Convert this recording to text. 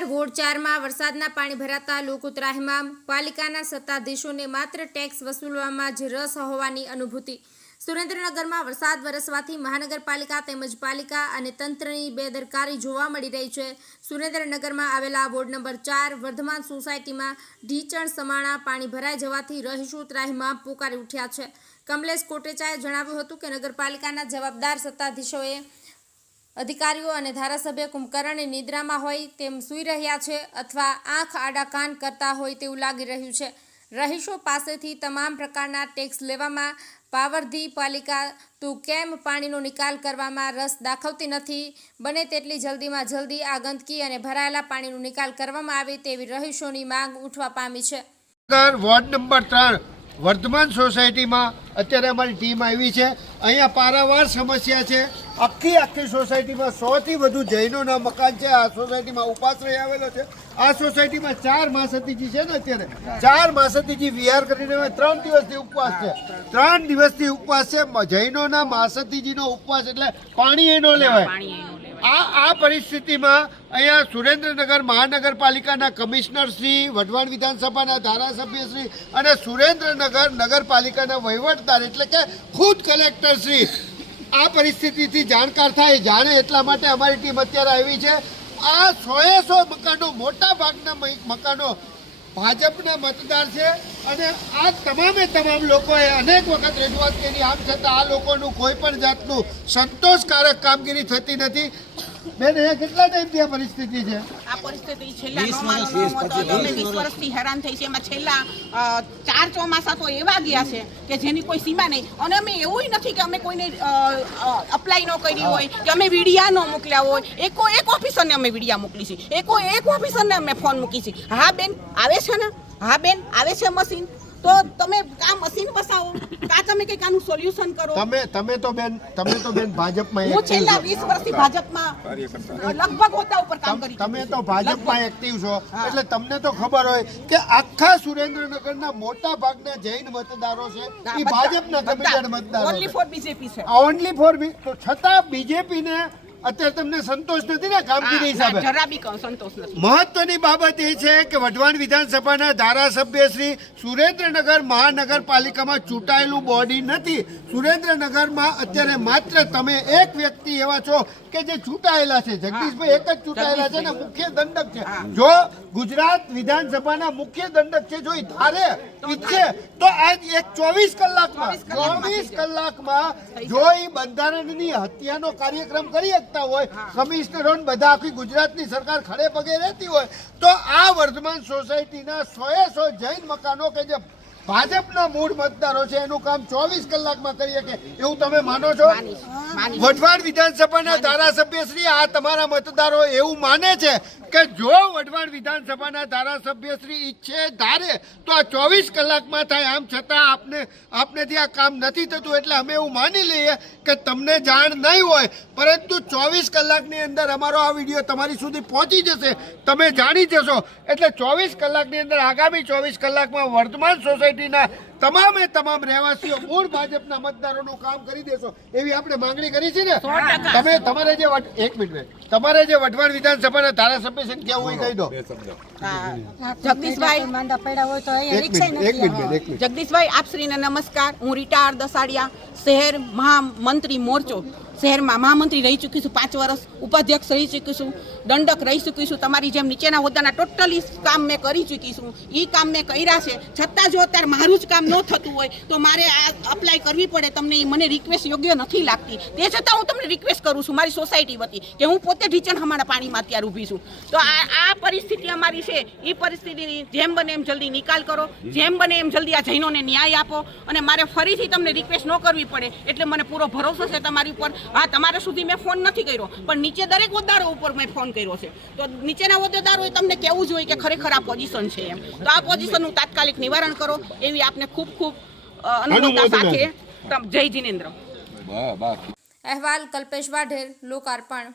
મહાનગર વોર્ડ ચારમાં વરસાદના પાણી ભરાતા લોકો ત્રાહિમામ પાલિકાના સત્તાધીશોને માત્ર ટેક્સ વસૂલવામાં જ રસ હોવાની અનુભૂતિ. સુરેન્દ્રનગરમાં વરસાદ વરસવાથી મહાનગરપાલિકા તેમજ પાલિકા અને તંત્રની બેદરકારી જોવા મળી રહી છે. સુરેન્દ્રનગરમાં આવેલા વોર્ડ નંબર ચાર, વર્ધમાન સોસાયટીમાં ઢીચણ સમાણા પાણી ભરાઈ જવાથી રહીશો ત્રાહિમામ પોકારી ઉઠ્યા છે. કમલેશ કોટેચાએ જણાવ્યું હતું કે નગરપાલિકાના જવાબદાર સત્તાધીશોએ અધિકારીઓ અને ધારાસભ્ય કુંભકર્ણ નિદ્રામાં હોય તેમ સૂઈ રહ્યા છે અથવા આંખ આડા કાન કરતા હોય તેવું લાગી રહ્યું છે. રહીશો પાસેથી તમામ પ્રકારના ટેક્સ લેવામાં પાવરધી પાલિકા તો કેમ પાણીનો નિકાલ કરવામાં રસ દાખવતી નથી? બને તેટલી જલ્દીમાં જલ્દી આ ગંદકી અને ભરાયેલા પાણીનો નિકાલ કરવામાં આવે તેવી રહીશોની માંગ ઉઠવા પામી છે. વોર્ડ નંબર ત્રણ, વર્ધમાન સોસાયટીમાં અત્યારે અમારી ટીમ આવી છે. અહીંયા પારાવાર સમસ્યા છે. આખી આખી સોસાયટીમાં સોથી વધુ જૈનોના મકાન છે. આ સોસાયટીમાં ઉપાશ્રય આવેલો છે. આ સોસાયટીમાં ચાર માસતીજી છે ને અત્યારે. ચાર માસતીજી વિહાર કરીને ત્રણ દિવસથી ઉપવાસ છે. ત્રણ દિવસથી ઉપવાસ છે. જૈનોના માસતીજીનો ઉપવાસ એટલે પાણી એ ન લેવાય. આ આ પરિસ્થિતિમાં અહીંયા સુરેન્દ્રનગર મહાનગરપાલિકાના કમિશનર શ્રી, વઢવાણ વિધાનસભાના ધારાસભ્ય શ્રી અને સુરેન્દ્રનગર નગરપાલિકાના વહીવટદાર એટલે કે ખુદ કલેક્ટર શ્રી આ પરિસ્થિતિથી જાણકાર થાય, જાણે એટલા માટે અમારી ટીમ અત્યારે આવી છે. આ સોએ સો મકાનો, મોટા ભાગના મકાનો ભાજપના મતદાર છે. અને આ તમામે તમામ લોકોએ અનેક વખત રજૂઆત કરી આમ છતાં આ લોકોનું કોઈ પણ જાતનું સંતોષકારક કામગીરી થતી નથી. બેન અહીંયા કેટલા ટાઈમથી આ પરિસ્થિતિ છે? આ પરિસ્થિતિ છેલ્લા અમે વીસ વર્ષથી હેરાન થઈ છે એમાં છેલ્લા ચાર ચોમાસા તો એવા ગયા છે કે જેની કોઈ સીમા નહીં. અને અમે એવું નથી કે અમે કોઈને અપ્લાય ન કરી હોય કે અમે વિડિયા ન મોકલ્યા હોય. એકો એક ઓફિસરને અમે વિડિયા મોકલી છે. એકો એક ઓફિસરને અમે ફોન મૂકી છે. હા બેન આવે છે ને? હા બેન આવે છે મશીન તો તમે આ મશીન બસાવો. કા તમે કંઈક આનું સોલ્યુશન કરો? તમે તમે તો બેન તમે તો બેન ભાજપમાં હું છેલ્લા છો. વીસ વર્ષથી ભાજપમાં લગભગ હોદ્દા ઉપર કામ કરી તમે તો ભાજપમાં એક્ટિવ છો. એટલે તમને તો ખબર હોય કે આખા સુરેન્દ્રનગરના મોટા ભાગના જૈન મતદારો છે. એ ભાજપના કમિટેડ મતદારો ઓનલી ફોર બીજેપી છે. ઓન્લી ફોર તો છતાં બીજેપી ને અત્યારે તમને સંતોષ નથી ને કામગીરી હિસાબે? જરા બી સંતોષ નથી. મહત્વની બાબત એ છે કે વઢવાણ વિધાનસભાના ધારાસભ્ય શ્રી સુરેન્દ્રનગર મહાનગરપાલિકામાં ચૂંટાયેલું બોડી નથી. સુરેન્દ્રનગરમાં અત્યારે માત્ર તમે એક વ્યક્તિ એવા છો કે જે ચૂંટાયેલા છે. જગદીશભાઈ એક જ ચૂંટાયેલા છે ને મુખ્ય દંડક છે. જો ગુજરાત વિધાનસભાના મુખ્ય દંડક છે જો ધારે ઈચ્છે તો આજ એક ચોવીસ કલાકમાં ચોવીસ કલાકમાં જો એ બંધારણની હત્યાનો કાર્યક્રમ કરી શકતા હોય કમિશનરો બધા આખી ગુજરાતની સરકાર ખડે પગે રહેતી હોય તો આ વર્ધમાન સોસાયટીના સોએ સો જૈન મકાનો કે જે ભાજપના મૂળ મતદારો છે એનું કામ ચોવીસ કલાકમાં કરી શકે. એવું તમે માનો છો? વઢવાડ વિધાનસભાના ધારાસભ્ય શ્રી આ તમારા મતદારો એવું માને છે કે જો વઢવાણ વિધાનસભાના ધારાસભ્ય શ્રી ઈચ્છે ધારે, તો આ ચોવીસ કલાકમાં થાય. આમ છતાં આપને આપનેથી આ કામ નથી થતું, એટલે અમે એવું માની લઈએ કે તમને જાણ નહીં હોય. પરંતુ ચોવીસ કલાકની અંદર અમારો આ વીડિયો તમારી સુધી પહોંચી જશે. તમે જાણી જશો. એટલે ચોવીસ કલાકની અંદર આગામી ચોવીસ કલાકમાં વર્તમાન સોસાયટીના તમામે તમામ રહેવાસીઓ મૂળ ભાજપના મતદારોનું કામ કરી દેશો એવી આપણે માંગણી કરી છે ને? તમે તમારે જે એક મિનિટ. તમારે જે વઢવાણ વિધાનસભાના ધારાસભ્ય છે કેવું હોય કહી દો. જગદીશભાઈ. માંદા પડ્યા હોય તો અહીંયા એક મિનિટ એક મિનિટ બેન, એક મિનિટ. જગદીશભાઈ આપશ્રીને નમસ્કાર. હું રિટાયર દસાડિયા શહેર મહામંત્રી મોરચો. શહેરમાં મહામંત્રી રહી ચૂકી છું પાંચ વર્ષ ઉપાધ્યક્ષ રહી ચૂકી છું દંડક રહી ચૂકી છું તમારી જેમ નીચેના હોદ્દાના ટોટલી કામ મેં કરી ચૂકી છું એ કામ મેં કર્યા છે. છતાં જો અત્યારે મારું જ કામ ન થતું હોય, તો મારે આ અપ્લાય કરવી પડે. તમને એ મને રિક્વેસ્ટ યોગ્ય નથી લાગતી. તે છતાં હું તમને રિક્વેસ્ટ કરું છું, મારી સોસાયટી વતી, કે હું પોતે ઢીચણ અમારા પાણીમાં અત્યારે ઊભી છું. તો આ આ પરિસ્થિતિ અમારી છે. એ પરિસ્થિતિની જેમ બને એમ જલ્દી નિકાલ કરો. જેમ બને એમ જલ્દી આ જૈનોને ન્યાય આપો. અને મારે ફરીથી તમને રિક્વેસ્ટ ન કરવી પડે. એટલે મને પૂરો ભરોસો છે તમારી ઉપર. હા તમારા સુધી મેં ફોન નથી કર્યો પણ નીચે દરેક હોદ્દારો ઉપર મેં ફોન કર્યો છે. તો નીચેના હોદ્દેદારોએ તમને કહેવું જોઈએ કે ખરેખર આ પોઝિશન છે એમ. તો આ પોઝિશનનું તાત્કાલિક નિવારણ કરો એવી આપને ખૂબ ખૂબ અ, અનુમોદના અનુમોદના. સાથે જય જિનેન્દ્ર. અહેવાલ કલ્પેશ વાઢેર લોકાર્પણ.